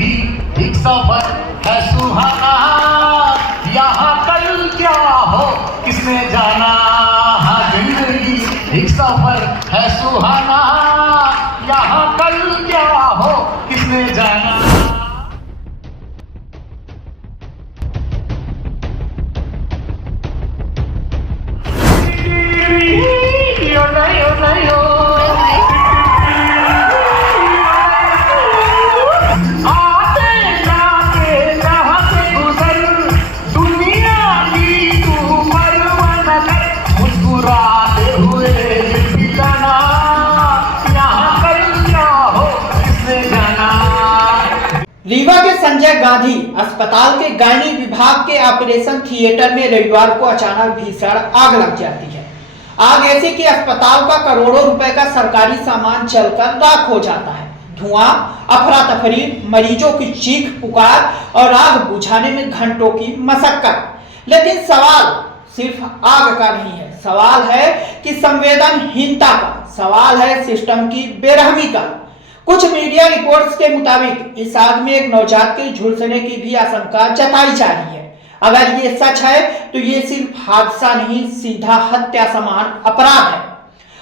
जिंदगी एक सफर है सुहाना, यहाँ कल क्या हो किसने जाना। हाँ जिंदगी एक सफर है सुहाना, यहाँ कल क्या हो किसने जाना। रीवा के संजय गांधी अस्पताल के गायनी विभाग के ऑपरेशन थिएटर में रविवार को अचानक भीषण आग लग जाती है। आग ऐसी कि अस्पताल का करोड़ों रुपए का सरकारी सामान जलकर राख हो जाता है। धुआं, अफरा तफरी, मरीजों की चीख पुकार और आग बुझाने में घंटों की मशक्कत। लेकिन सवाल सिर्फ आग का नहीं है, सवाल है कि संवेदनहीनता का, सवाल है सिस्टम की बेरहमी का। कुछ मीडिया रिपोर्ट्स के मुताबिक इस आग में एक नवजात के झुलसने की भी आशंका जताई जा रही है। अगर ये सच है तो ये सिर्फ हादसा नहीं, सीधा हत्या समान अपराध है।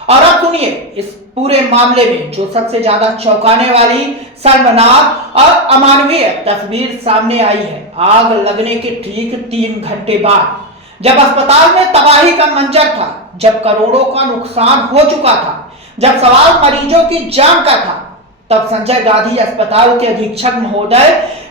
और अब सुनिए इस पूरे मामले में जो सबसे ज्यादा चौंकाने वाली, शर्मनाक और अमानवीय तस्वीर सामने आई है। आग लगने के ठीक 3 घंटे बाद, जब अस्पताल में तबाही का मंजर था, जब करोड़ों का नुकसान हो चुका था, जब सवाल मरीजों की जान का था, तब संजय गांधी अस्पताल के अधीक्षक महोदय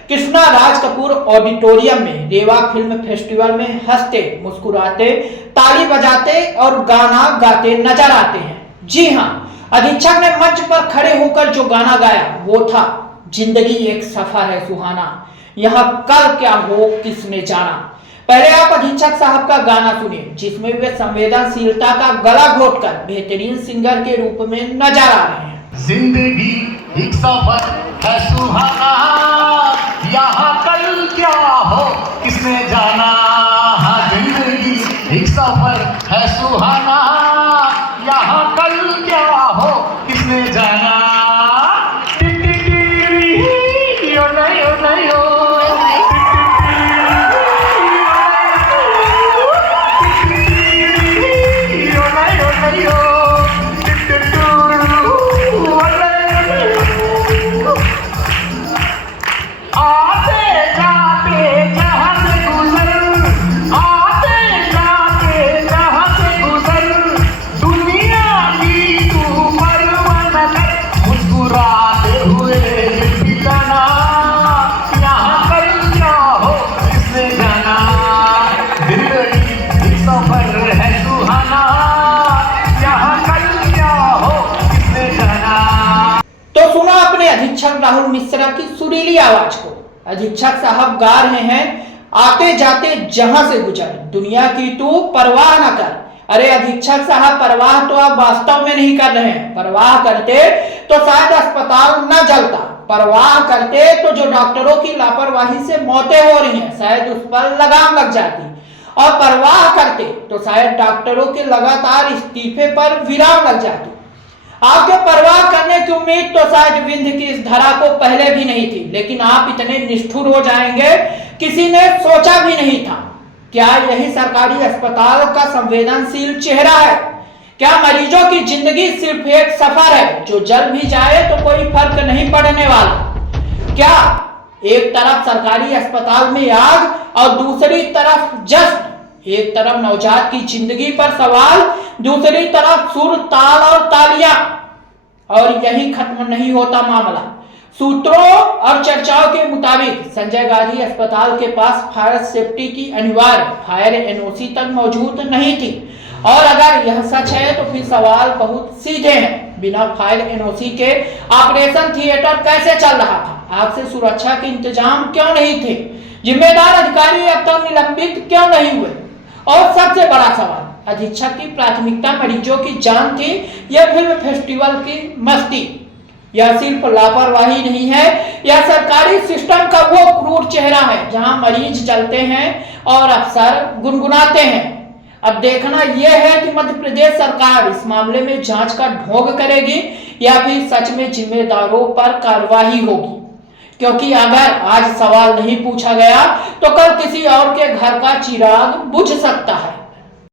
कृष्णा राज कपूर ऑडिटोरियम में रेवा फिल्म फेस्टिवल में हंसते, मुस्कुराते, ताली बजाते और गाना गाते नजर आते हैं। जी हाँ, अधीक्षक ने मंच पर खड़े होकर जो गाना गाया वो था जिंदगी एक सफर है सुहाना, यहाँ कल क्या हो किसने जाना। पहले आप अधीक्षक साहब का गाना सुनिए, जिसमें वे संवेदनशीलता का गला घोटकर बेहतरीन सिंगर के रूप में नजर आ रहे हैं। जिंदगी एक सफर है सुहाना, यहाँ कल क्या हो किसने जाना। हाँ जिंदगी एक सफर है सुहाना, यहाँ कल क्या हो किसने जाना। अधीक्षक राहुल मिश्रा की सुरीली आवाज को। अधीक्षक साहब गा रहे हैं, आते जाते जहां से गुजर दुनिया की तू परवाह न कर। अरे अधीक्षक साहब, परवाह तो आप वास्तव में नहीं कर रहे हैं। परवाह करते तो शायद अस्पताल न जलता, परवाह करते तो जो डॉक्टरों की लापरवाही से मौतें हो रही हैं शायद उस पर लगाम लग जाती, और परवाह करते तो शायद डॉक्टरों के लगातार इस्तीफे पर विराम लग जाती। आपके परवाह करने की उम्मीद तो शायद विंध्य की इस धरा को पहले भी नहीं थी, लेकिन आप इतने निष्ठुर हो जाएंगे किसी ने सोचा भी नहीं था। क्या यही सरकारी अस्पताल का संवेदनशील चेहरा है? क्या मरीजों की जिंदगी सिर्फ एक सफर है, जो जल भी जाए तो कोई फर्क नहीं पड़ने वाला? क्या एक तरफ सरकारी अस्पताल में आग और दूसरी तरफ जश्न, एक तरफ नवजात की जिंदगी पर सवाल, दूसरी तरफ सुर, ताल और तालियां। और यही खत्म नहीं होता मामला। सूत्रों और चर्चाओं के मुताबिक संजय गांधी अस्पताल के पास फायर सेफ्टी की अनिवार्य फायर एनओसी तक मौजूद नहीं थी। और अगर यह सच है तो फिर सवाल बहुत सीधे हैं, बिना फायर एनओसी के ऑपरेशन थिएटर कैसे चल रहा था? आग से सुरक्षा के इंतजाम क्यों नहीं थे? जिम्मेदार अधिकारी अब तक निलंबित क्यों नहीं हुए? और सबसे बड़ा सवाल, अधीक्षक की प्राथमिकता मरीजों की जान थी या फिल्म फेस्टिवल की मस्ती? यह सिर्फ लापरवाही नहीं है, यह सरकारी सिस्टम का वो क्रूर चेहरा है जहां मरीज जलते हैं और अफसर गुनगुनाते हैं। अब देखना यह है कि मध्य प्रदेश सरकार इस मामले में जांच का ढोंग करेगी या फिर सच में जिम्मेदारों पर कार्रवाई होगी। क्योंकि अगर आज सवाल नहीं पूछा गया तो कल किसी और के घर का चिराग बुझ सकता है।